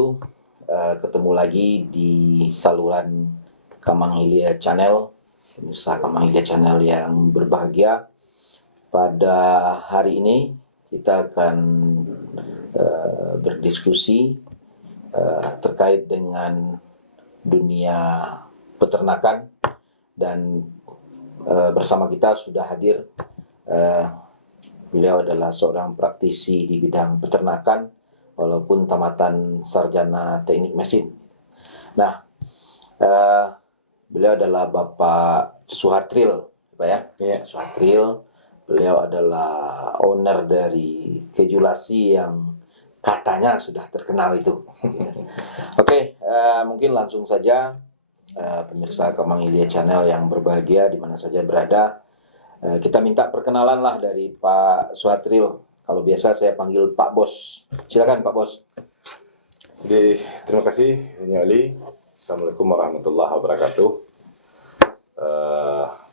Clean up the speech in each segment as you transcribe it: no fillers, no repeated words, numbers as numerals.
wabarakatuh. Ketemu lagi di saluran Kamang Hilya Channel, pemirsa Kamang Hilya Channel yang berbahagia. Pada hari ini kita akan berdiskusi terkait dengan dunia peternakan, dan bersama kita sudah hadir beliau adalah seorang praktisi di bidang peternakan walaupun tamatan sarjana teknik mesin. Nah, beliau adalah Bapak Suhatril, Pak ya? Iya. Suhatril. Beliau adalah owner dari Kejulasi yang katanya sudah terkenal itu. Oke, mungkin langsung saja pemirsa Kamang Hilya Channel yang berbahagia di mana saja berada. Kita minta perkenalan lah dari Pak Suhatril. Kalau biasa saya panggil Pak Bos. Silakan Pak Bos. Jadi, terima kasih Ini Ali. Assalamualaikum warahmatullahi wabarakatuh.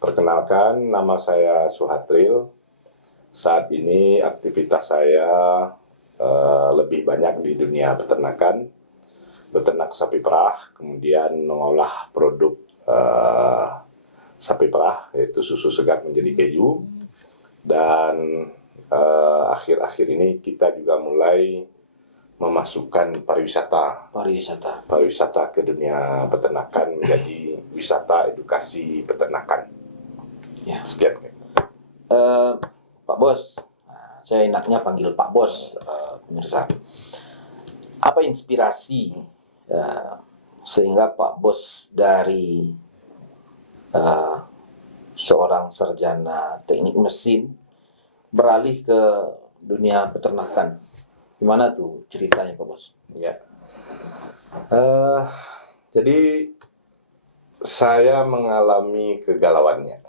Perkenalkan, nama saya Suhatril. Saat ini aktivitas saya lebih banyak di dunia peternakan, beternak sapi perah, kemudian mengolah produk sapi perah, yaitu susu segar menjadi keju. Dan akhir-akhir ini kita juga mulai memasukkan pariwisata ke dunia peternakan menjadi wisata edukasi peternakan. Ya. Sekian. Pak Bos, saya enaknya panggil Pak Bos, pemirsa. Apa inspirasi sehingga Pak Bos dari seorang sarjana teknik mesin beralih ke dunia peternakan? Gimana tuh ceritanya Pak Bos? Ya. Jadi saya mengalami kegalauannya.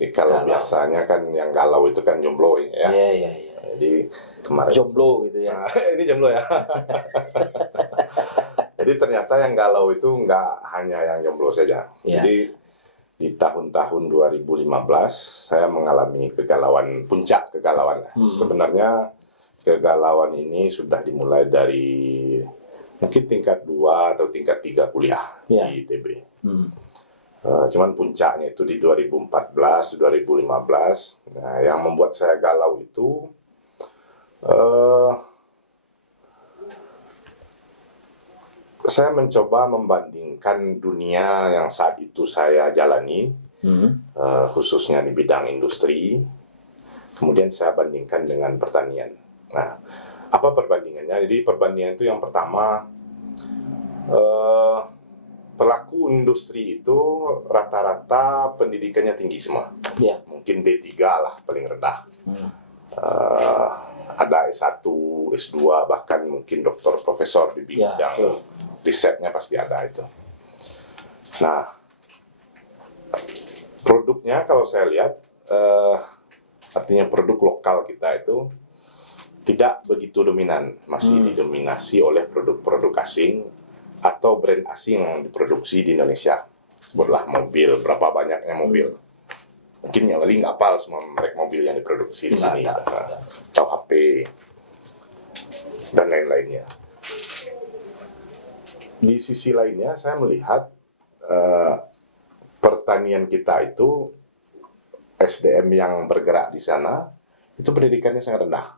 Jadi kalau biasanya kan yang galau itu kan jomblo ya. Iya. Jadi kemarin Jomblo gitu ya. ini jomblo ya. Jadi ternyata yang galau itu nggak hanya yang jomblo saja. Ya. Jadi di tahun-tahun 2015 saya mengalami puncak kegalauan. Sebenarnya kegalauan ini sudah dimulai dari mungkin tingkat 2 atau tingkat 3 kuliah di ITB. Cuman puncaknya itu di 2014, 2015. Nah, yang membuat saya galau itu saya mencoba membandingkan dunia yang saat itu saya jalani, khususnya di bidang industri. Kemudian saya bandingkan dengan pertanian. Nah, apa perbandingannya? Jadi perbandingan itu yang pertama, pelaku industri itu rata-rata pendidikannya tinggi semua. Ya. Mungkin B3 lah paling rendah. Ada S1, S2, bahkan mungkin doktor profesor di bidang risetnya pasti ada itu. Nah, produknya kalau saya lihat, artinya produk lokal kita itu tidak begitu dominan, masih didominasi oleh produk-produk asing atau brand asing yang diproduksi di Indonesia. Sebutlah mobil, berapa banyaknya mobil. Mungkin yang paling nggak hafal semua merek mobil yang diproduksi di sini, atau HP dan lain-lainnya. Di sisi lainnya, saya melihat pertanian kita itu SDM yang bergerak di sana itu pendidikannya sangat rendah.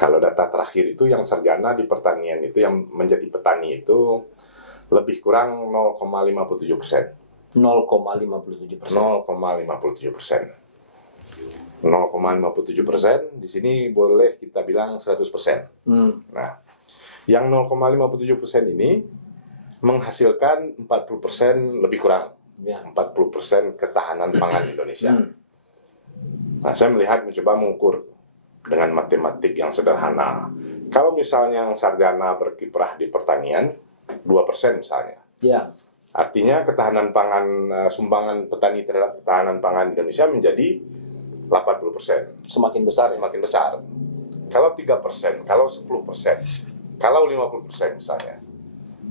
Kalau data terakhir itu yang sarjana di pertanian itu yang menjadi petani itu lebih kurang 0,57%. 0,57%. 0,57%. 0,57% di sini boleh kita bilang 100%. Nah, yang 0,57% ini menghasilkan 40% lebih kurang. 40% ketahanan pangan Indonesia. Nah, saya mencoba mengukur dengan matematik yang sederhana. Kalau misalnya yang sarjana berkiprah di pertanian 2% misalnya. Ya. Artinya ketahanan pangan, sumbangan petani terhadap ketahanan pangan Indonesia menjadi 80%. Semakin besar. Semakin besar. Kalau 3%, kalau 10%, kalau 50% misalnya.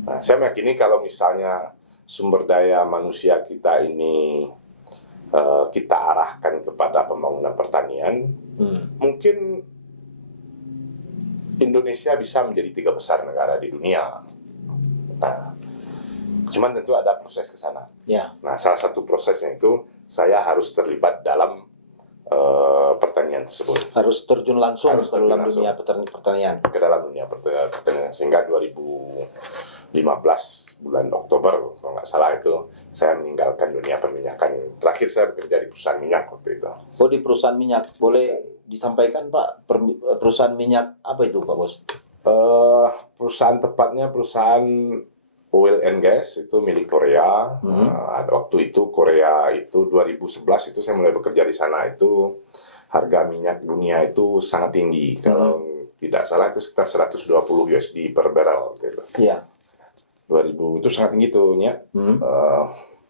Nah, saya meyakini kalau misalnya sumber daya manusia kita ini kita arahkan kepada pembangunan pertanian, mungkin Indonesia bisa menjadi 3 besar negara di dunia. Nah, cuman tentu ada proses ke sana. Ya. Nah, salah satu prosesnya itu saya harus terlibat dalam pertanian tersebut. Harus terjun langsung Harus ke terjun dalam langsung. dunia pertanian. Ke dalam dunia pertanian sehingga 2015 bulan Oktober kalau nggak salah itu saya meninggalkan dunia perminyakan. Terakhir saya bekerja di perusahaan minyak waktu itu. Oh, di perusahaan minyak. Boleh disampaikan Pak, perusahaan minyak apa itu Pak Bos? Perusahaan tepatnya perusahaan oil and gas itu milik Korea. Waktu itu Korea itu 2011 itu saya mulai bekerja di sana, itu harga minyak dunia itu sangat tinggi. Kalau tidak salah itu sekitar 120 USD per barrel gitu. Iya. 2000 itu sangat tinggi tuh ya.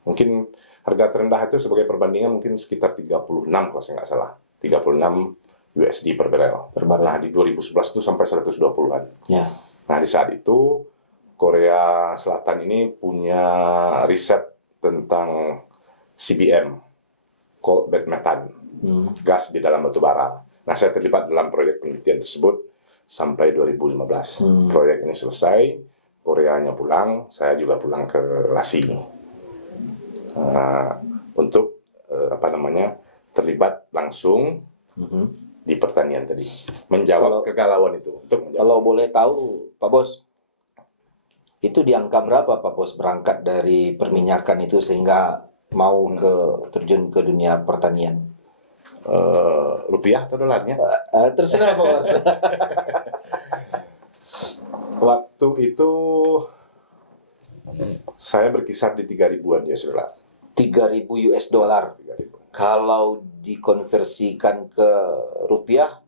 Mungkin harga terendah itu sebagai perbandingan mungkin sekitar 36 kalau saya nggak salah. 36 USD per barrel. Nah, di 2011 itu sampai 120-an. Ya. Nah, di saat itu Korea Selatan ini punya riset tentang CBM, coal bed methane, gas di dalam batu bara. Nah, saya terlibat dalam proyek penelitian tersebut sampai 2015. Proyek ini selesai, Koreanya pulang, saya juga pulang ke Lasi untuk terlibat langsung di pertanian tadi, menjawab kegalauan itu. Kalau boleh tahu, Pak Bos, itu di angka berapa Pak Bos berangkat dari perminyakan itu sehingga mau terjun ke dunia pertanian? Rupiah atau dolarnya? Terserah Pak Bos. Waktu itu saya berkisar di 3.000-an US dollar. 3.000 US dollar. 3.000. Kalau dikonversikan ke rupiah,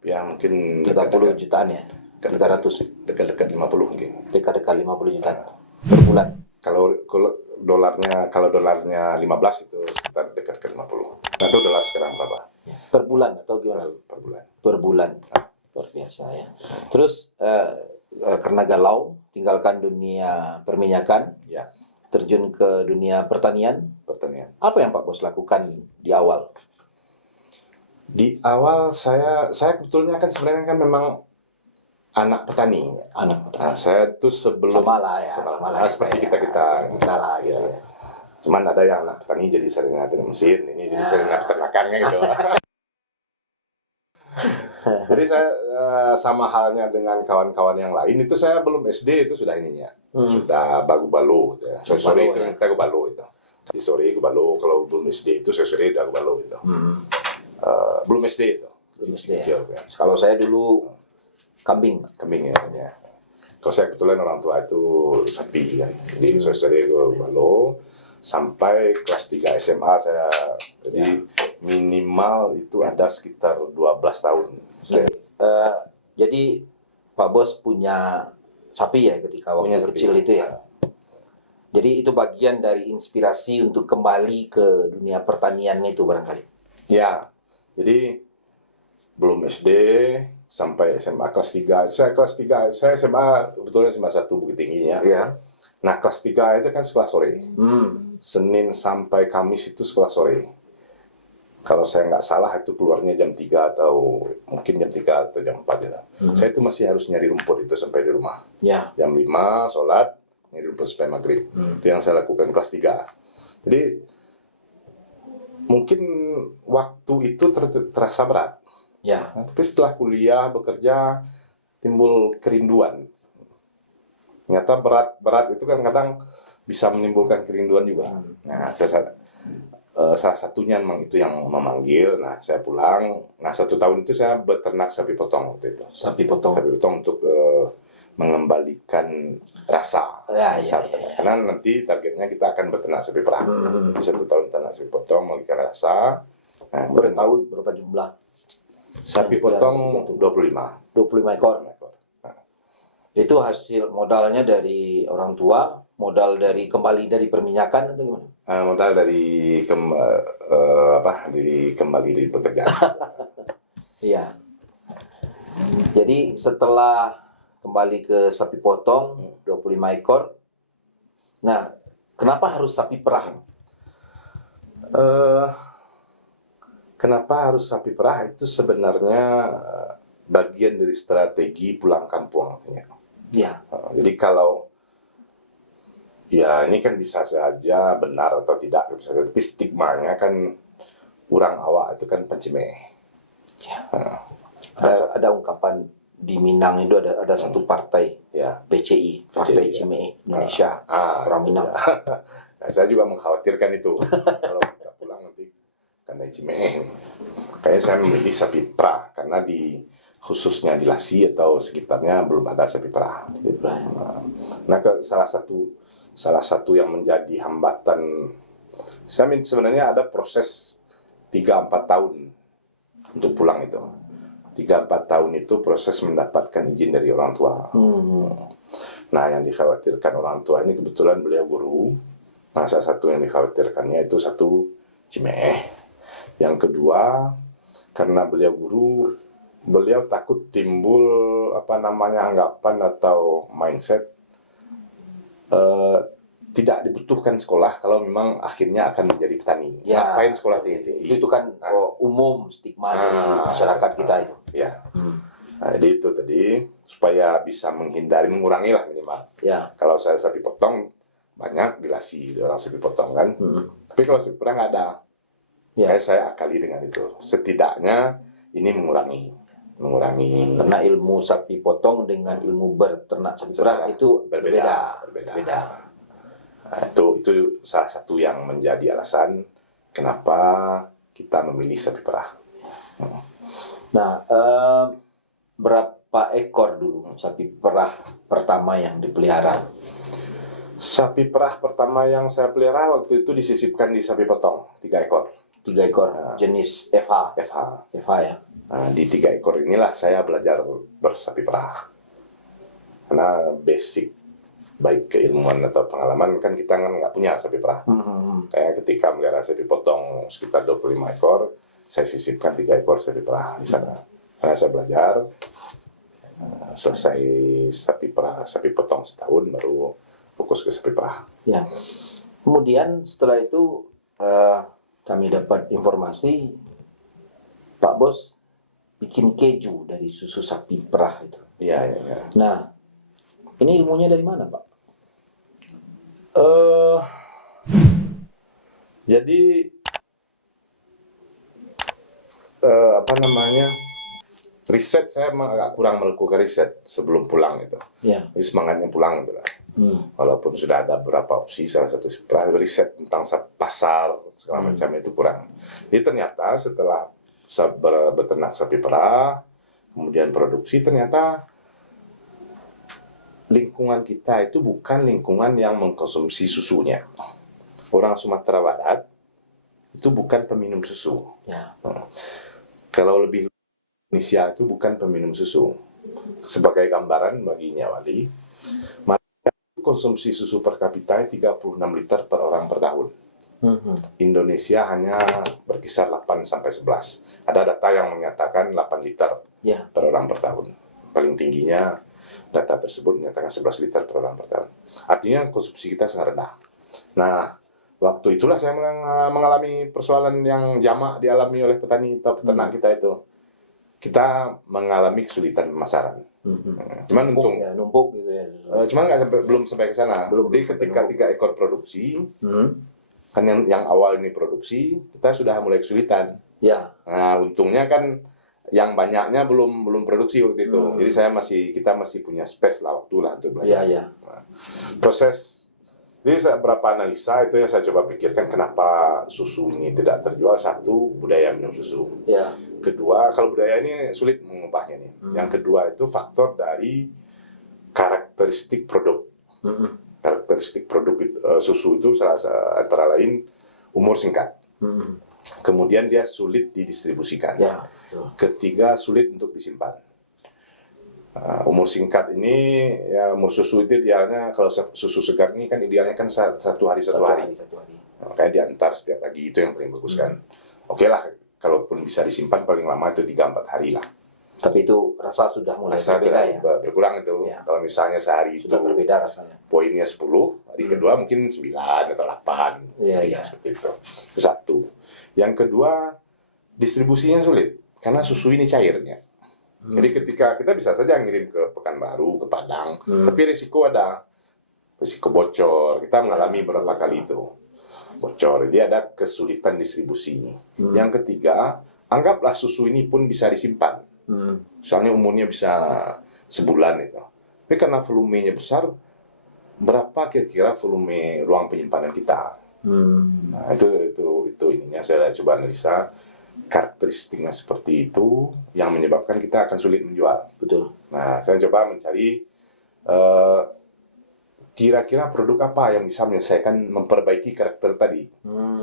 ya mungkin 30 jutaan ya. 300. Dekat-dekat 50 mungkin. Dekat-dekat 50 jutaan per bulan. Kalau dolarnya 15 itu sekitar dekat ke 50. Nah, itu dolar sekarang berapa? Per bulan atau gimana? Per bulan. Per bulan. Luar biasa ya. Terus karena galau, tinggalkan dunia perminyakan, ya, terjun ke dunia pertanian. Apa yang Pak Bos lakukan di awal? Di awal saya sebetulnya kan sebenarnya kan memang anak petani. Nah, saya tuh sebelum sama lah seperti kita lah gitu ya. Cuman ada yang anak petani jadi sarjana teknik mesin, ini jadi sarjana peternakan gitu. Jadi saya sama halnya dengan kawan-kawan yang lain itu saya belum SD itu sudah ininya. Sudah bagu-balu gitu ya. Sore itu kita gubalo itu. Di sore gubalo, kalau belum SD itu sore udah gubalo itu. Belum SD itu. Kecil ya. Kalau saya dulu kambing ya. Kalau saya kebetulan orang tua itu sapi kan. Jadi sore gubalo sampai kelas 3 SMA saya. Jadi minimal itu ada sekitar 12 tahun. Jadi Pak Bos punya sapi ya ketika waktu kecil itu ya. Jadi itu bagian dari inspirasi untuk kembali ke dunia pertanian itu barangkali. Ya. Jadi belum SD sampai SMA kelas 3. Saya SMA sebetulnya SMA 1 Bukit Tinggi ya. Iya. Nah, kelas 3 itu kan sekolah sore. Senin sampai Kamis itu sekolah sore. Kalau saya nggak salah itu keluarnya jam 3 atau mungkin jam 3 atau jam 4 gitu. Saya itu masih harus nyari rumput itu sampai di rumah. Ya. Jam 5 sholat, nyari rumput sampai maghrib. Itu yang saya lakukan kelas 3. Jadi mungkin waktu itu terasa berat. Ya. Nah, tapi setelah kuliah, bekerja, timbul kerinduan. Ternyata berat itu kan kadang bisa menimbulkan kerinduan juga. Nah, salah satunya memang itu yang memanggil. Nah, saya pulang. Nah, 1 tahun itu saya beternak sapi potong waktu itu. Sapi potong untuk mengembalikan rasa. Ya. Karena nanti targetnya kita akan beternak sapi perah. Di 1 tahun beternak sapi potong, mengembalikan rasa. Nah, berapa jumlah? Sapi potong 25 ekor. Itu hasil modalnya dari orang tua, modal dari kembali dari perminyakan atau gimana? Modal dari kembali dari pekerjaan. Iya. Jadi setelah kembali ke sapi potong 25 ekor. Nah, kenapa harus sapi perah? Kenapa harus sapi perah itu sebenarnya bagian dari strategi pulang kampung artinya. Ya. Jadi kalau ya ini kan bisa saja benar atau tidak, tapi stigmanya kan orang awak itu kan pencimeh. Ya. Ada ungkapan di Minang itu ada satu partai, ya. PCI, Partai Cimahi Indonesia, orang Minang. Nah, saya juga mengkhawatirkan itu kalau kita pulang nanti karena Cimahi. Kayaknya saya memilih sapi perah karena khususnya di Lasi atau sekitarnya belum ada sapi perah. Nah, salah satu yang menjadi hambatan, saya sebenarnya ada proses 3-4 tahun untuk pulang itu. 3-4 tahun itu proses mendapatkan izin dari orang tua. Nah, yang dikhawatirkan orang tua ini kebetulan beliau guru. Nah, salah satu yang dikhawatirkannya itu satu Cimahi. Yang kedua, karena beliau guru, beliau takut timbul anggapan atau mindset tidak dibutuhkan sekolah kalau memang akhirnya akan menjadi petani. Ya, ngapain sekolah tinggi? Itu kan umum stigma dari masyarakat kita itu. Ya. Nah, jadi itu tadi supaya bisa mengurangi lah minimal. Ya. Kalau saya sapi potong banyak dilasi orang sapi potong kan. Tapi kalau sapi perah nggak ada. Ya. Saya akali dengan itu. Setidaknya ini mengurangi. Karena ilmu sapi potong dengan ilmu berternak sapi perah itu berbeda. Nah, itu salah satu yang menjadi alasan kenapa kita memilih sapi perah. Nah, berapa ekor dulu sapi perah pertama yang dipelihara? Sapi perah pertama yang saya pelihara waktu itu disisipkan di sapi potong 3 ekor. 3 ekor, jenis FH ya. Nah, di 3 ekor inilah saya belajar bersapi perah. Karena basic baik keilmuan atau pengalaman kan kita kan nggak punya sapi perah. Kayak ketika melihara sapi potong sekitar 25 ekor, saya sisipkan 3 ekor sapi perah di sana. Karena saya belajar, selesai sapi potong setahun baru fokus ke sapi perah. Ya. Kemudian setelah itu kami dapat informasi Pak Bos bikin keju dari susu sapi perah itu. Iya. Nah, ini ilmunya dari mana, Pak? Jadi riset saya agak kurang melakukan riset sebelum pulang itu. Ya. Jadi semangatnya pulang itu lah. Walaupun sudah ada beberapa opsi, salah satu riset tentang pasar segala macam itu kurang. Jadi ternyata setelah beternak sapi perah, kemudian produksi, ternyata lingkungan kita itu bukan lingkungan yang mengkonsumsi susunya. Orang Sumatera Barat itu bukan peminum susu. Ya. Kalau lebih Indonesia itu bukan peminum susu. Sebagai gambaran bagi Nyawali, konsumsi susu per kapita 36 liter per orang per tahun. Indonesia hanya berkisar 8-11. Ada data yang menyatakan 8 liter per orang per tahun. Paling tingginya data tersebut menyatakan 11 liter per orang per tahun. Artinya konsumsi kita sangat rendah. Nah, waktu itulah saya mengalami persoalan yang jamak dialami oleh petani atau peternak kita itu. Kita mengalami kesulitan pemasaran. Cuman numpuk gitu ya. Cuman belum sampai ke sana. Jadi ketika 3 ekor produksi, kan yang awal ini produksi, kita sudah mulai kesulitan. Ya. Nah, untungnya kan yang banyaknya belum produksi waktu itu. Jadi kita masih punya space lah, waktu lah untuk belajar. Ya. Nah, proses. Jadi beberapa analisa itu yang saya coba pikirkan kenapa susu ini tidak terjual. Satu, budaya minum susu. Ya. Kedua, kalau budaya ini sulit mengubahnya nih. Yang kedua itu faktor dari karakteristik produk. Karakteristik produk susu itu antara lain umur singkat. Kemudian dia sulit didistribusikan. Ya. Ketiga, sulit untuk disimpan. Umur singkat ini, ya umur susu itu idealnya, kalau susu segar ini kan idealnya kan satu hari. Makanya diantar setiap pagi, itu yang paling bagus kan. Oke lah, kalaupun bisa disimpan paling lama itu 3-4 hari lah. Tapi itu rasa sudah mulai berbeda ya? Berkurang itu. Ya. Kalau misalnya sehari sudah itu berbeda rasanya. Poinnya 10, hari kedua mungkin 9 atau 8. Iya. Seperti itu. Itu satu. Yang kedua, distribusinya sulit. Karena susu ini cairnya. Jadi ketika kita bisa saja ngirim ke Pekanbaru, ke Padang, tapi risiko ada, risiko bocor. Kita mengalami beberapa kali itu bocor. Jadi ada kesulitan distribusi. Yang ketiga, anggaplah susu ini pun bisa disimpan. Misalnya umurnya bisa sebulan itu. Tapi karena volumenya besar, berapa kira-kira volume ruang penyimpanan kita? Nah, itu ininya saya coba analisa. Karakteristiknya seperti itu yang menyebabkan kita akan sulit menjual. Betul. Nah, saya coba mencari kira-kira produk apa yang bisa memperbaiki karakter tadi.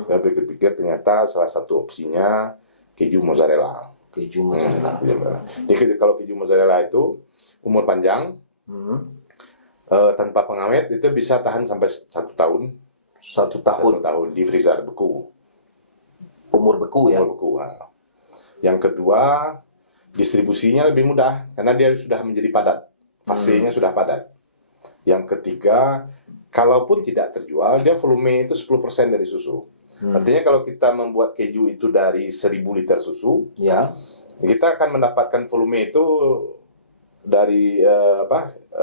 Saya pikir-pikir ternyata salah satu opsinya keju mozzarella. Keju mozzarella. Jadi kalau keju mozzarella itu umur panjang, tanpa pengawet itu bisa tahan sampai 1 tahun. 1 tahun. 1 tahun di freezer beku. Umur beku ya. Umur beku. Nah. Yang kedua, distribusinya lebih mudah karena dia sudah menjadi padat. Fasenya sudah padat. Yang ketiga, kalaupun tidak terjual, dia volume itu 10% dari susu. Artinya kalau kita membuat keju itu dari 1000 liter susu, ya, kita akan mendapatkan volume itu dari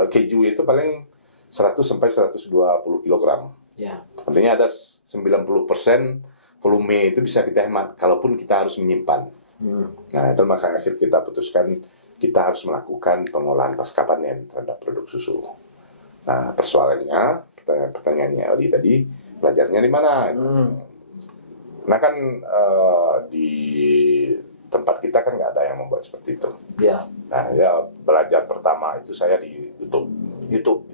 keju itu paling 100 sampai 120 kg. Ya. Artinya ada 90% volume itu bisa kita hemat kalaupun kita harus menyimpan. Nah, itu makanya akhir kita putuskan kita harus melakukan pengolahan pasca panen terhadap produk susu. Nah, persoalannya, pertanyaannya Oli tadi, belajarnya di mana? Nah kan di tempat kita kan nggak ada yang membuat seperti itu. Ya. Nah, ya belajar pertama itu saya di YouTube.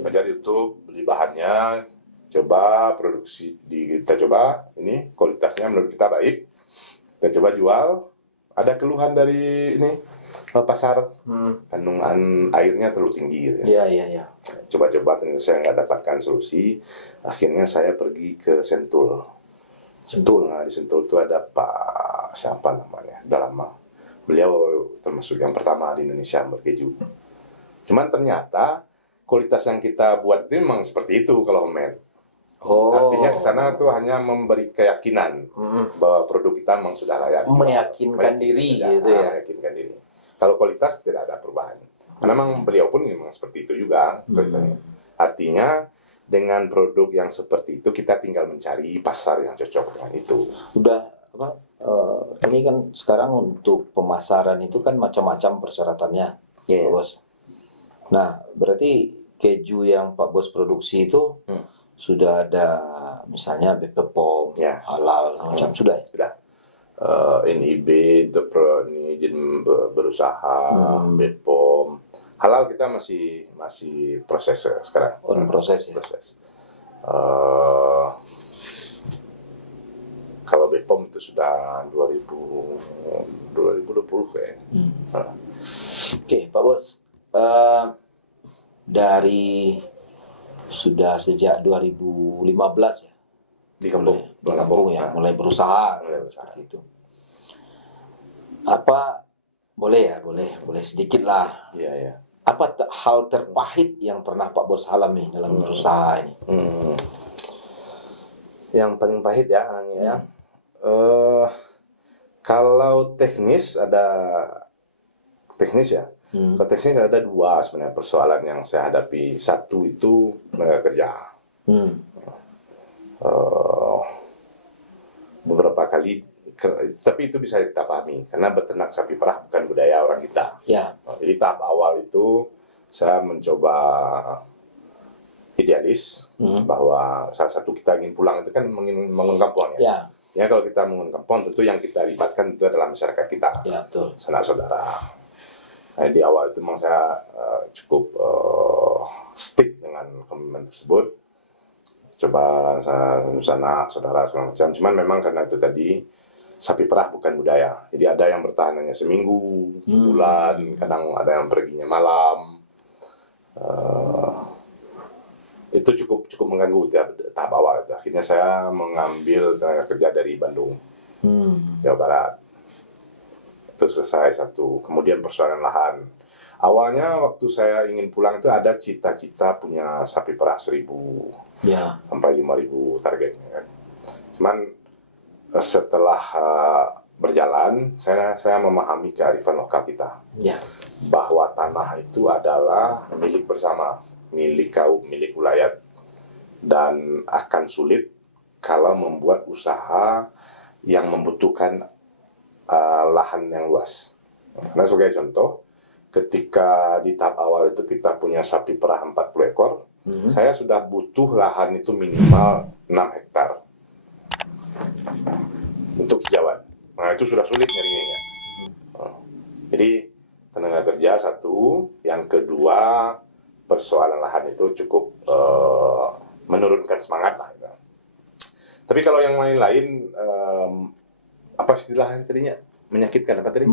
Belajar YouTube, beli bahannya, coba produksi, kita coba, ini kualitasnya menurut kita baik, kita coba jual. Ada keluhan dari ini pasar, kandungan airnya terlalu tinggi gitu. Iya. Coba-coba ternyata saya nggak dapatkan solusi. Akhirnya saya pergi ke Sentul. Nah, di Sentul itu ada Pak siapa namanya, udah lama. Beliau termasuk yang pertama di Indonesia berkeju. Cuman ternyata kualitas yang kita buat itu memang seperti itu kalau homemade. Artinya ke sana tuh hanya memberi keyakinan bahwa produk kita memang sudah layak. Meyakinkan diri gitu ya. Meyakinkan diri. Kalau kualitas tidak ada perubahan. Karena memang beliau pun memang seperti itu juga. Artinya dengan produk yang seperti itu kita tinggal mencari pasar yang cocok dengan itu. Udah ini kan sekarang untuk pemasaran itu kan macam-macam persyaratannya, Pak Bos. Nah, berarti keju yang Pak Bos produksi itu sudah ada misalnya BPOM, halal macam sudah. NIB untuk izin berusaha, BPOM. Halal kita masih proses sekarang. Proses ya. Kalau BPOM itu sudah 2020 kayaknya. Oke, Pak Bos. Dari sudah sejak 2015 ya di kampung ya, mulai berusaha seperti itu. Apa boleh sedikit lah. Iya. Apa hal terpahit yang pernah Pak Bos alami dalam berusaha ini? Yang paling pahit ya. Kalau teknis ya. Kalau teknis ada 2 sebenarnya persoalan yang saya hadapi. Satu itu tenaga kerja. Beberapa kali, tapi itu bisa kita pahami karena beternak sapi perah bukan budaya orang kita. Ya. Jadi tahap awal itu saya mencoba idealis bahwa salah satu kita ingin pulang itu kan membangun kampung ya. Ya kalau kita membangun kampung tentu yang kita libatkan itu adalah masyarakat kita, sanak saudara. Nah, di awal itu memang saya cukup stick dengan komitmen tersebut. Coba sanak saudara segala macam. Cuman memang karena itu tadi sapi perah bukan budaya. Jadi ada yang bertahan hanya seminggu, sebulan, kadang ada yang perginya malam. Itu cukup mengganggu tahap awal itu. Akhirnya saya mengambil tenaga kerja dari Bandung, Jawa Barat. Itu selesai satu. Kemudian persoalan lahan. Awalnya waktu saya ingin pulang itu ada cita-cita punya sapi perah 1000 sampai 5000 targetnya kan. Cuman setelah berjalan, saya memahami kearifan lokal kita. Ya. Bahwa tanah itu adalah milik bersama, milik kaum, milik wilayah, dan akan sulit kalau membuat usaha yang membutuhkan lahan yang luas. Nah, sebagai contoh, ketika di tahap awal itu kita punya sapi perah 40 ekor, saya sudah butuh lahan itu minimal 6 hektar untuk hijauan. Nah, itu sudah sulit nyarinya. Jadi tenaga kerja satu, yang kedua persoalan lahan itu cukup menurunkan semangat lah. Gitu. Tapi kalau yang lain-lain, apa istilahnya tadinya? Menyakitkan apa tadi?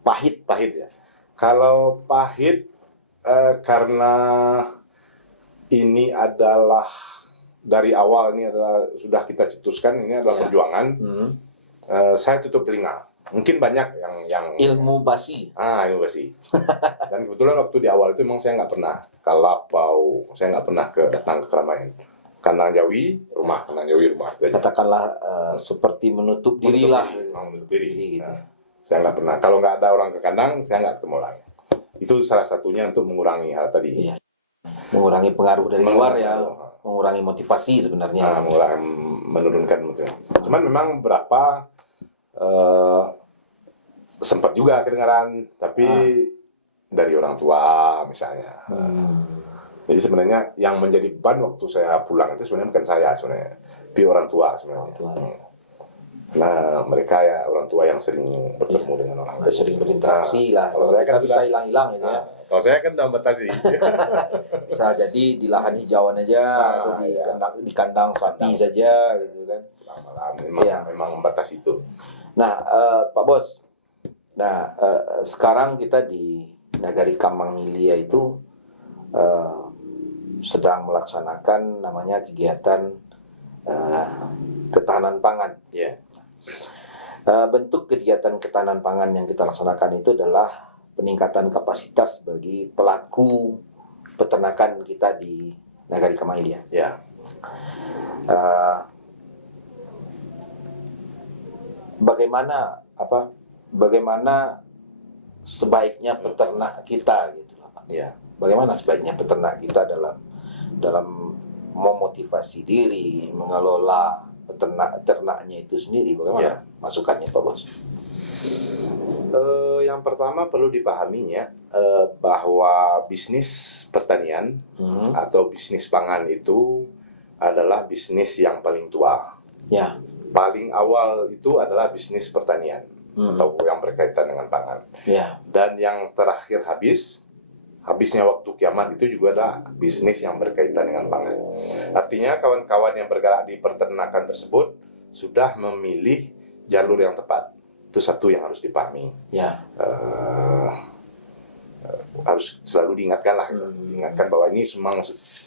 Pahit. Pahit ya. Kalau pahit karena ini adalah dari awal, ini adalah sudah kita cetuskan, ini adalah perjuangan. Saya tutup telinga. Mungkin banyak yang ilmu basi. Ilmu basi. Dan kebetulan waktu di awal itu memang saya nggak pernah ke Lapau, saya nggak pernah datang ke Keramaian. Kandang Jawi, rumah. Katakanlah seperti menutup diri lah. Menutup diri. Gitu. Saya nggak pernah. Kalau nggak ada orang ke kandang, saya nggak ketemu lagi. Itu salah satunya untuk mengurangi hal tadi. Iya. Mengurangi pengaruh dari luar ya, mengurangi motivasi sebenarnya. Menurunkan motivasi. Cuman memang berapa sempat juga kedengaran, tapi dari orang tua misalnya. Jadi sebenarnya yang menjadi beban waktu saya pulang itu sebenarnya bukan saya sebenarnya, tapi orang tua sebenarnya. Nah, mereka ya orang tua yang sering bertemu dengan orang lain. Sering berinteraksi lah. Kalau saya kan bisa hilang-hilang gitu ya. Kalau saya kan udah batasi. Bisa jadi di lahan hijauan aja atau di kandang sapi saja gitu kan. Memang batas itu. Nah, Pak Bos. Nah, sekarang kita di Nagari Kambang Ilia itu sedang melaksanakan namanya kegiatan ketahanan pangan. Yeah. Bentuk kegiatan ketahanan pangan yang kita laksanakan itu adalah peningkatan kapasitas bagi pelaku peternakan kita di Nagari Kambang Ilia. Yeah. Bagaimana sebaiknya peternak kita gitu loh, Pak. Yeah. Bagaimana sebaiknya peternak kita dalam memotivasi diri, mengelola ternaknya itu sendiri, bagaimana masukannya Pak Bos? Yang pertama perlu dipahaminya bahwa bisnis pertanian atau bisnis pangan itu adalah bisnis yang paling tua. Ya. Paling awal itu adalah bisnis pertanian atau yang berkaitan dengan pangan. Ya. Dan yang terakhir habisnya waktu kiamat itu juga ada bisnis yang berkaitan dengan pangan. Artinya kawan-kawan yang bergerak di peternakan tersebut sudah memilih jalur yang tepat. Itu satu yang harus dipahami. Ya. Harus selalu diingatkan lah. Diingatkan bahwa ini memang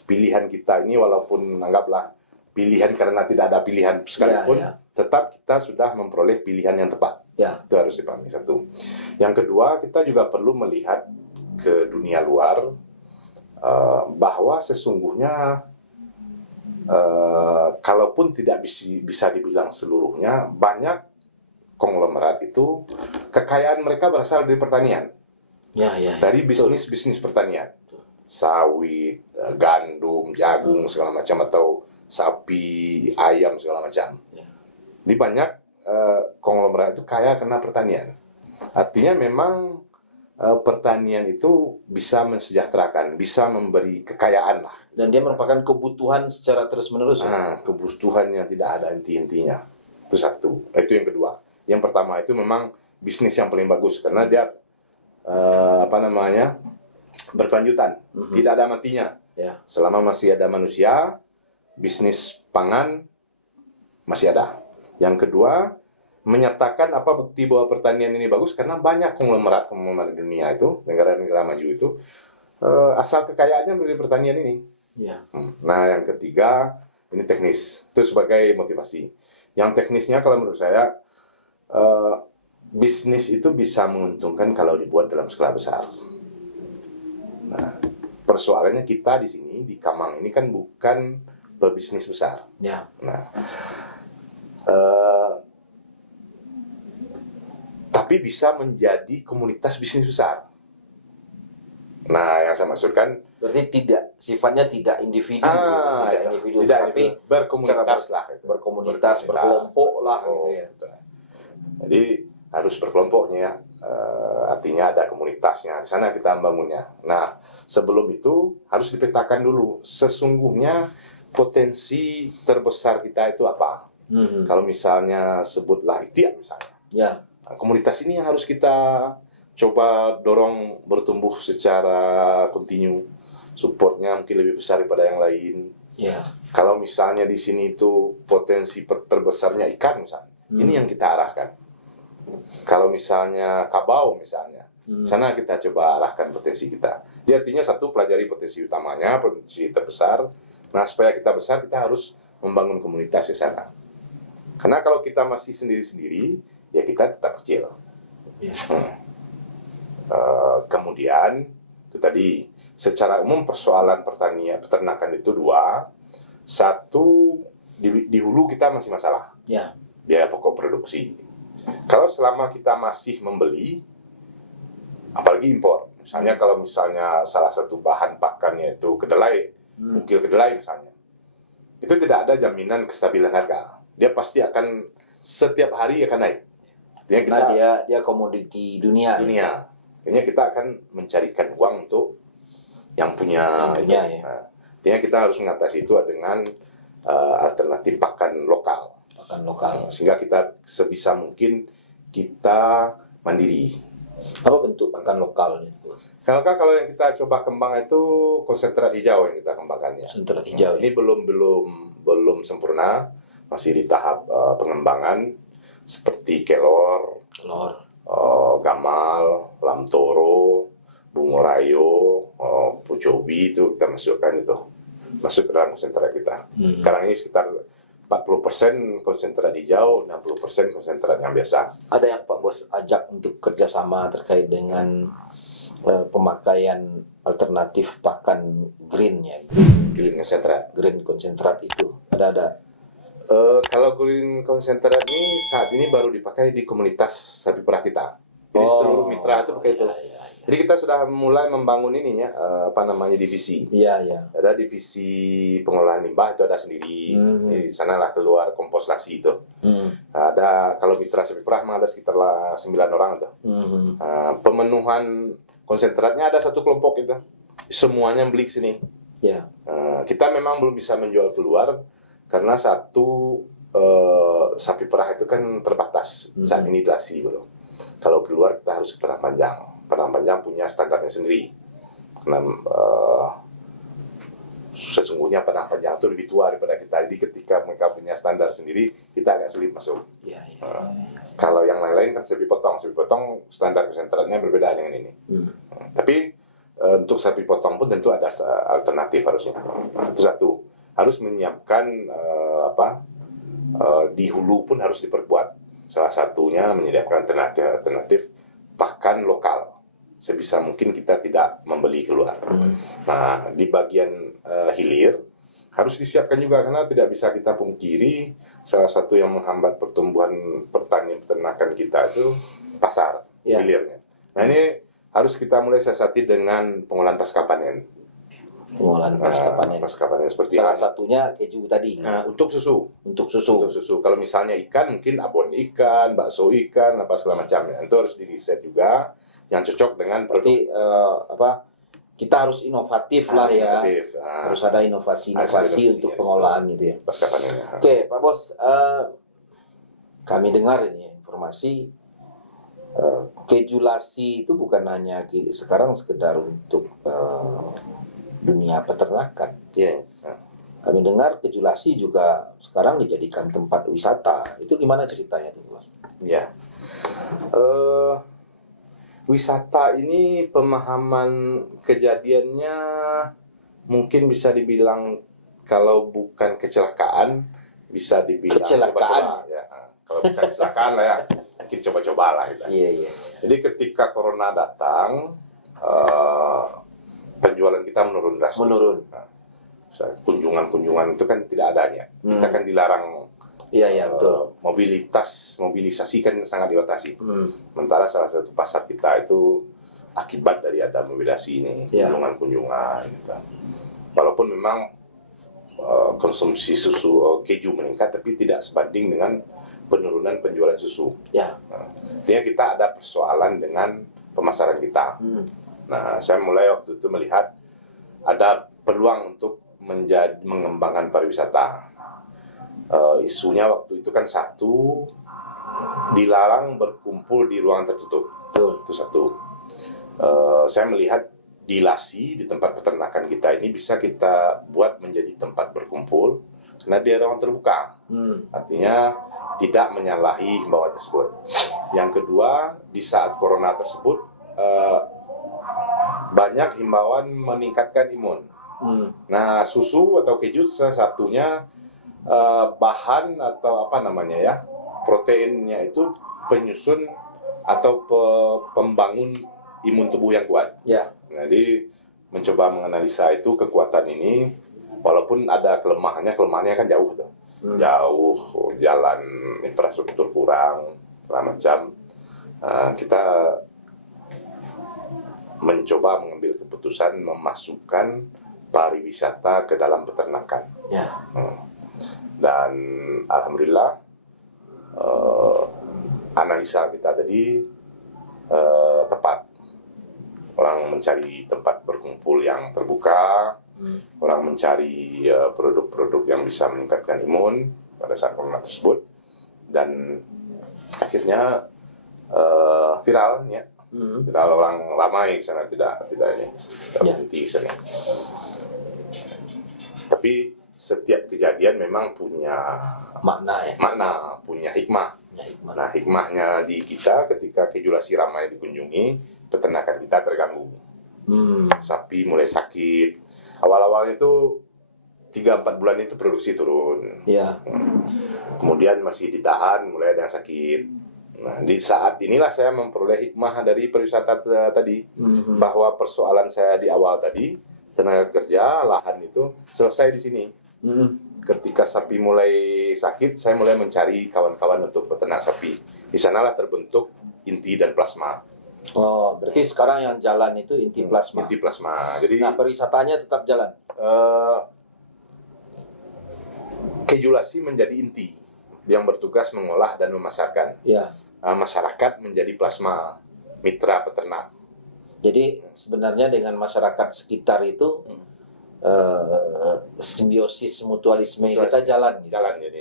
pilihan kita ini, walaupun anggaplah pilihan karena tidak ada pilihan sekalipun, tetap kita sudah memperoleh pilihan yang tepat. Ya. Itu harus dipahami satu. Yang kedua, kita juga perlu melihat ke dunia luar bahwa sesungguhnya kalaupun tidak bisa dibilang seluruhnya, banyak konglomerat itu kekayaan mereka berasal dari pertanian. Dari bisnis pertanian. Sawit, gandum, jagung segala macam, atau sapi, ayam segala macam. Di banyak konglomerat itu kaya karena pertanian. Artinya memang pertanian itu bisa mensejahterakan, bisa memberi kekayaan lah. Dan dia merupakan kebutuhan secara terus-menerus. Kebutuhan yang tidak ada inti-intinya. Itu satu. Itu yang kedua. Yang pertama itu memang bisnis yang paling bagus karena dia berkelanjutan, tidak ada matinya. Selama masih ada manusia, bisnis pangan masih ada. Yang kedua, menyatakan apa bukti bahwa pertanian ini bagus karena banyak konglomerat di dunia itu, negara-negara maju itu, asal kekayaannya dari pertanian ini. Nah, yang ketiga, ini teknis. Itu sebagai motivasi. Yang teknisnya kalau menurut saya, bisnis itu bisa menguntungkan kalau dibuat dalam skala besar. Nah, persoalannya kita di sini, di Kamang ini kan bukan berbisnis besar. Nah, tapi bisa menjadi komunitas bisnis besar. Nah, yang saya maksudkan berarti sifatnya tidak individu, tidak individu, tapi berkomunitas lah, berkomunitas, berkelompok lah, gitu ya. Jadi harus berkelompoknya, artinya ada komunitasnya. Di sana kita membangunnya. Nah, sebelum itu harus dipetakan dulu sesungguhnya potensi terbesar kita itu apa. Kalau misalnya sebutlah Ikhtiar misalnya. Ya. Nah, komunitas ini yang harus kita coba dorong bertumbuh secara kontinu, supportnya mungkin lebih besar daripada yang lain. Ya. Kalau misalnya di sini itu potensi terbesarnya ikan misalnya, ini yang kita arahkan. Kalau misalnya kabau misalnya, sana kita coba arahkan potensi kita. Dia artinya satu, pelajari potensi utamanya, potensi terbesar. Nah, supaya kita besar, kita harus membangun komunitas di sana. Karena kalau kita masih sendiri-sendiri, ya kita tetap kecil. Ya. Kemudian itu tadi secara umum persoalan peternakan itu dua. Satu, di hulu kita masih masalah, ya, biaya pokok produksi. Kalau selama kita masih membeli, apalagi impor, misalnya kalau misalnya salah satu bahan pakannya itu kedelai, mungkin kedelai misalnya, itu tidak ada jaminan kestabilan harga. Dia pasti akan setiap hari akan naik. Dia komoditi dunia. Akhirnya kita akan mencarikan uang untuk yang punya. Ya. Nah, artinya kita harus mengatasi itu dengan alternatif pakan lokal. Sehingga kita sebisa mungkin kita mandiri. Apa bentuk pakan lokalnya? Kalau yang kita coba kembang itu konsentrat hijau yang kita kembangkannya. Konsentrat hijau. Ini belum sempurna, masih di tahap pengembangan seperti kelor, gamal, lamtoro, bungorayo, pucobi itu kita masuk ke dalam konsentrat kita. Sekarang ini sekitar 40% konsentrat hijau, 60% konsentrat yang biasa. Ada yang Pak Bos ajak untuk kerjasama terkait dengan pemakaian alternatif pakan green konsentrat itu ada. Kalau green konsentrat ini saat ini baru dipakai di komunitas sapi perah kita. Jadi seluruh mitra itu pakai itu. Jadi kita sudah mulai membangun ininya, divisi. Iya. Ada divisi pengolahan limbah itu ada sendiri. Di sana lah keluar kompostasi itu. Ada kalau mitra sapi perah ada sekitar 9 orang itu. Pemenuhan konsentratnya ada satu kelompok itu. Semuanya beli ke sini. Ya. Kita memang belum bisa menjual keluar karena satu sapi perah itu kan terbatas saat ini dasi belum. Kalau keluar kita harus ke Padang Panjang. Padang Panjang punya standarnya sendiri. Karena sesungguhnya Padang Panjang itu lebih tua daripada kita. Jadi ketika mereka punya standar sendiri, kita agak sulit masuk. Ya. Kalau yang lain-lain kan sapi potong standar konsentratnya berbeda dengan ini. Tapi untuk sapi potong pun tentu ada alternatif harusnya. Itu satu. Harus menyiapkan di hulu pun harus diperkuat. Salah satunya menyediakan alternatif pakan lokal. Sebisa mungkin kita tidak membeli keluar. Nah, di bagian hilir harus disiapkan juga karena tidak bisa kita pungkiri salah satu yang menghambat pertumbuhan pertanian peternakan kita itu pasar hilirnya. Nah, ini harus kita mulai siasati dengan pengolahan pasca panen. Pasca panen seperti salah satunya keju tadi. Untuk susu. Untuk susu. Kalau misalnya ikan, mungkin abon ikan, bakso ikan, apa segala macamnya. Itu harus diriset juga yang cocok dengan berarti kita harus inovatif lah ya. Harus ada inovasi untuk pengolahan itu ya. Pasca panennya. Oke, Pak Bos, kami dengar ini informasi kejulasi itu bukan hanya sekarang sekedar untuk dunia peternakan. Iya. Kami dengar kejulasi juga sekarang dijadikan tempat wisata. Itu gimana ceritanya tuh, Bos? Ya. Wisata ini pemahaman kejadiannya mungkin bisa dibilang kalau bukan kecelakaan bisa dibilang coba-coba ya. Kalau bukan kecelakaan lah ya, mungkin coba-coba lah gitu. Iya. Jadi ketika corona datang, penjualan kita menurun drastis. Kunjungan-kunjungan itu kan tidak adanya. Kita kan dilarang Iya, iya, betul. Mobilisasi kan sangat dibatasi. Sementara salah satu pasar kita itu akibat dari ada mobilisasi ini, kunjungan-kunjungan gitu. Walaupun memang konsumsi susu keju meningkat, tapi tidak sebanding dengan penurunan penjualan susu. Artinya kita ada persoalan dengan pemasaran kita. Nah, saya mulai waktu itu melihat ada peluang untuk mengembangkan pariwisata. Isunya waktu itu kan satu, dilarang berkumpul di ruangan tertutup. Itu satu. Saya melihat di Lasi, di tempat peternakan kita ini bisa kita buat menjadi tempat berkumpul karena dia ruang terbuka. Artinya tidak menyalahi himbauan tersebut. Yang kedua, di saat corona tersebut banyak himbauan meningkatkan imun. Nah, susu atau keju salah satunya bahan atau apa namanya ya, proteinnya itu penyusun atau pembangun imun tubuh yang kuat. Jadi mencoba menganalisa itu kekuatan ini, walaupun ada kelemahannya kan jauh tuh. Jauh, jalan infrastruktur kurang, segala macam. Kita mencoba mengambil keputusan memasukkan pariwisata ke dalam peternakan. Dan alhamdulillah analisa kita tadi tepat. Orang mencari tempat berkumpul yang terbuka, orang mencari produk-produk yang bisa meningkatkan imun pada saat corona tersebut, dan akhirnya viral, viral, orang ramai sana, tidak berhenti sana. Tapi setiap kejadian memang punya makna, punya hikmah. Nah, hikmahnya di kita ketika keju Lasi ramai dikunjungi, peternakan kita terganggu. Sapi mulai sakit. Awal-awalnya itu 3-4 bulan itu produksi turun. Kemudian masih ditahan, mulai ada yang sakit. Nah, di saat inilah saya memperoleh hikmah dari pariwisata tadi, bahwa persoalan saya di awal tadi, tenaga kerja, lahan itu selesai di sini. Ketika sapi mulai sakit, saya mulai mencari kawan-kawan untuk peternak sapi. Di sanalah terbentuk inti dan plasma. Oh, berarti sekarang yang jalan itu inti plasma. Inti plasma. Jadi, nah, pariwisatanya tetap jalan. Keju Lasi menjadi inti yang bertugas mengolah dan memasarkan. Masyarakat menjadi plasma, mitra peternak. Jadi sebenarnya dengan masyarakat sekitar itu simbiosis mutualisme kita jalan gitu.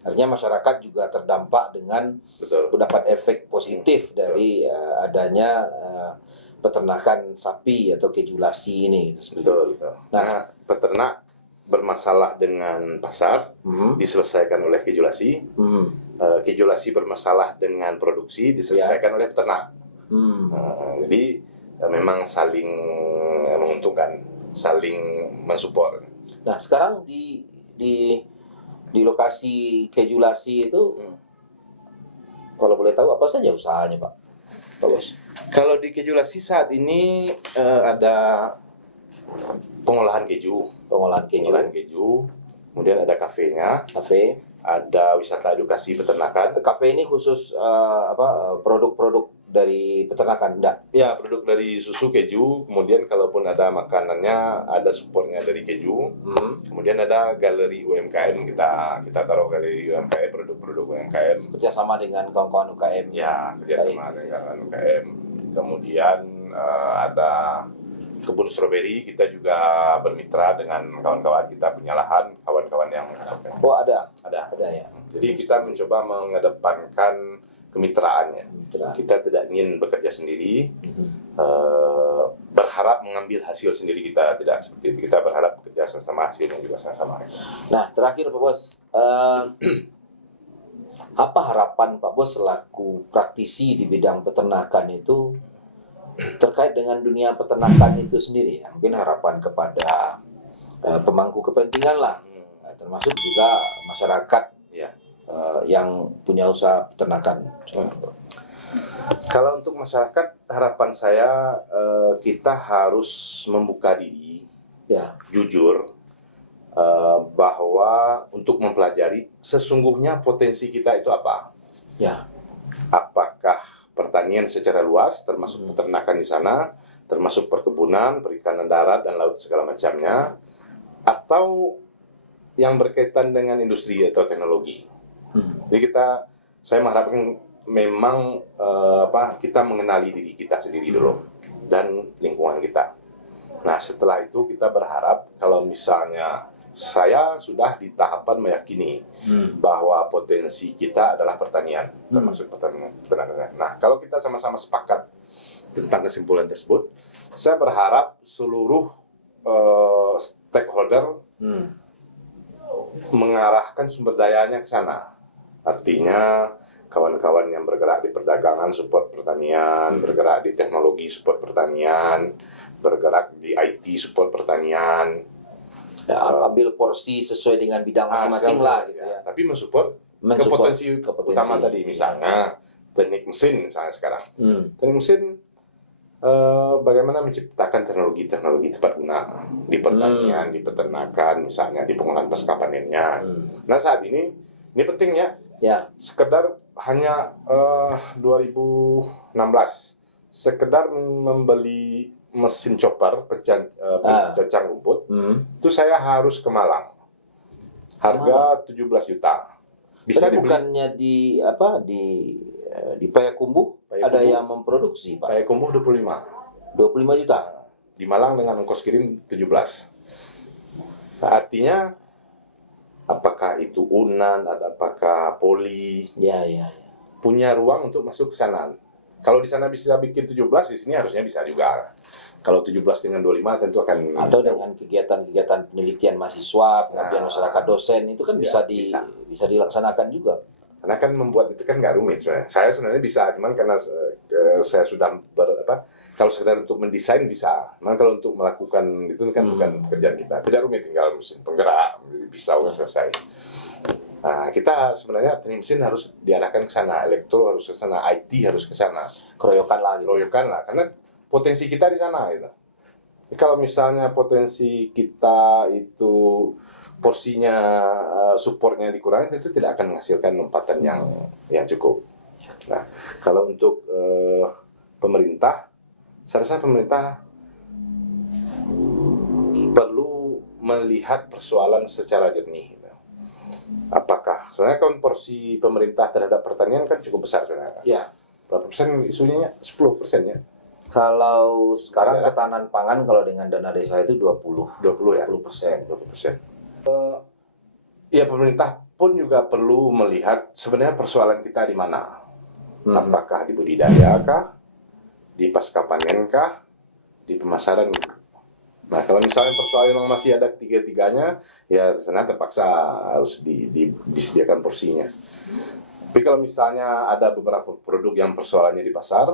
Artinya masyarakat juga terdampak dengan mendapat efek positif dari adanya peternakan sapi atau keju Lasi ini. Betul. Nah, peternak bermasalah dengan pasar, diselesaikan oleh keju Lasi. Keju Lasi bermasalah dengan produksi, diselesaikan oleh peternak. Jadi memang saling menguntungkan, saling mensupport. Nah, sekarang di lokasi keju Lasi itu, kalau boleh tahu apa saja usahanya, Pak Bos? Kalau di keju Lasi saat ini ada pengolahan keju, kemudian ada kafenya, ada wisata edukasi peternakan. Kafe ini khusus produk-produk dari peternakan, enggak? Ya, produk dari susu, keju, kemudian kalaupun ada makanannya, ada supportnya dari keju. Kemudian ada galeri UMKM, kita taruh galeri UMKM, produk-produk UMKM. Kerjasama dengan kawan-kawan UKM. Ya, kerjasama dengan UKM. Kemudian ada kebun stroberi, kita juga bermitra dengan kawan-kawan kita punya lahan, kawan-kawan yang Oh, ada ya. Jadi kita mencoba mengedepankan kemitraannya. Kita tidak ingin bekerja sendiri, berharap mengambil hasil sendiri, kita tidak seperti itu. Kita berharap bekerja sama, hasilnya juga sama-sama. Nah, terakhir Pak Bos, apa harapan Pak Bos selaku praktisi di bidang peternakan itu terkait dengan dunia peternakan itu sendiri, ya? Mungkin harapan kepada pemangku kepentingan lah, termasuk juga masyarakat yang punya usaha peternakan. Kalau untuk masyarakat, harapan saya kita harus membuka diri, jujur, bahwa untuk mempelajari sesungguhnya potensi kita itu apa. Ya. Apakah pertanian secara luas, termasuk peternakan di sana, termasuk perkebunan, perikanan darat dan laut segala macamnya, atau yang berkaitan dengan industri atau teknologi. Jadi saya mengharapkan memang kita mengenali diri kita sendiri dulu dan lingkungan kita. Nah, setelah itu kita berharap kalau misalnya saya sudah di tahapan meyakini bahwa potensi kita adalah pertanian, termasuk peternakan. Nah, kalau kita sama-sama sepakat tentang kesimpulan tersebut, saya berharap seluruh stakeholder mengarahkan sumber dayanya ke sana. Artinya kawan-kawan yang bergerak di perdagangan support pertanian, bergerak di teknologi support pertanian, bergerak di IT support pertanian. Ya, ambil porsi sesuai dengan bidang masing-masing lah gitu ya. Tapi mensupport ke potensi utama tadi, misalnya teknik mesin misalnya sekarang. Teknik mesin bagaimana menciptakan teknologi tepat guna di pertanian, di peternakan, misalnya di pengolahan pasca panennya. Nah, saat ini penting ya. Sekedar hanya 2016 sekedar membeli mesin chopper pencacah rumput itu saya harus ke Malang. Harga 17 juta. Bisa dibeli. Bukannya di Payakumbuh ada yang memproduksi, Pak? Payakumbuh 25 juta. Di Malang dengan ongkos kirim 17. Nah, artinya apakah itu Unan atau apakah Poli punya ruang untuk masuk ke sana. Kalau di sana bisa bikin 17, di sini harusnya bisa juga. Kalau 17 dengan 25 tentu akan, atau dengan kegiatan-kegiatan penelitian mahasiswa, pengabdian masyarakat dosen itu kan bisa dilaksanakan juga. Karena kan membuat itu kan nggak rumit sebenarnya. Saya sebenarnya bisa, cuman karena saya sudah kalau sekedar untuk mendesain bisa. Cuman kalau untuk melakukan itu kan bukan pekerjaan kita. Tidak rumit, tinggal mesin penggerak, bisa selesai. Nah, kita sebenarnya teknik mesin harus diarahkan ke sana, elektro harus ke sana, IT harus ke sana. Keroyokan lah, karena potensi kita di sana gitu. Jadi kalau misalnya potensi kita itu porsinya supportnya dikurangi, itu tidak akan menghasilkan lompatan yang cukup. Nah, kalau untuk pemerintah, saya rasa pemerintah perlu melihat persoalan secara jernih. Apakah sebenarnya kan porsi pemerintah terhadap pertanian kan cukup besar sebenarnya. Ya. Berapa persen isunya? 10% ya. Kalau sekarang ketahanan pangan kalau dengan dana desa itu 20 ya. 20%. Ya, pemerintah pun juga perlu melihat sebenarnya persoalan kita di mana. Apakah di budidaya kah, di pasca panen kah, di pemasaran. Nah, kalau misalnya persoalan yang masih ada ketiga-tiganya, ya sana terpaksa harus disediakan porsinya. Tapi kalau misalnya ada beberapa produk yang persoalannya di pasar,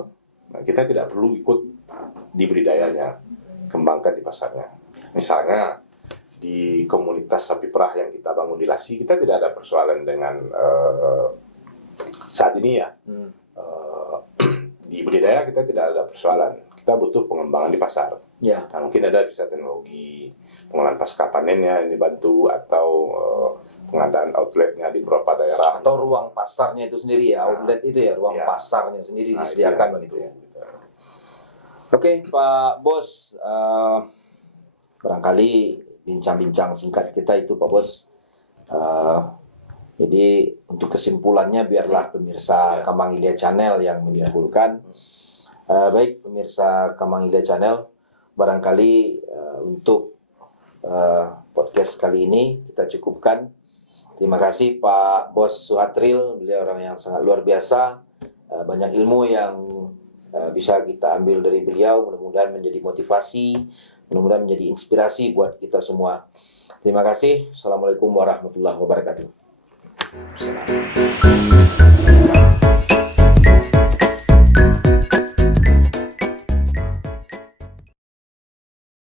nah kita tidak perlu ikut di budidayanya, kembangkan di pasarnya. Misalnya di komunitas sapi perah yang kita bangun di Lasi, kita tidak ada persoalan dengan saat ini ya. Di budidaya kita tidak ada persoalan. Kita butuh pengembangan di pasar. Nah, mungkin bisa teknologi pengolahan pasca panennya yang dibantu, atau pengadaan outletnya di beberapa daerah. Atau ruang pasarnya itu sendiri ya, outlet itu ya, ruang pasarnya sendiri disediakan gitu ya. Oke, Pak Bos, barangkali bincang-bincang singkat kita itu Pak Bos. Jadi untuk kesimpulannya biarlah pemirsa Kamang Ilya Channel yang menyimpulkan. Baik pemirsa Kamang Ilya Channel, barangkali untuk podcast kali ini kita cukupkan. Terima kasih Pak Bos Suhatril, beliau orang yang sangat luar biasa, banyak ilmu yang bisa kita ambil dari beliau, mudah-mudahan menjadi motivasi, mudah-mudahan menjadi inspirasi buat kita semua. Terima kasih. Assalamualaikum warahmatullahi wabarakatuh.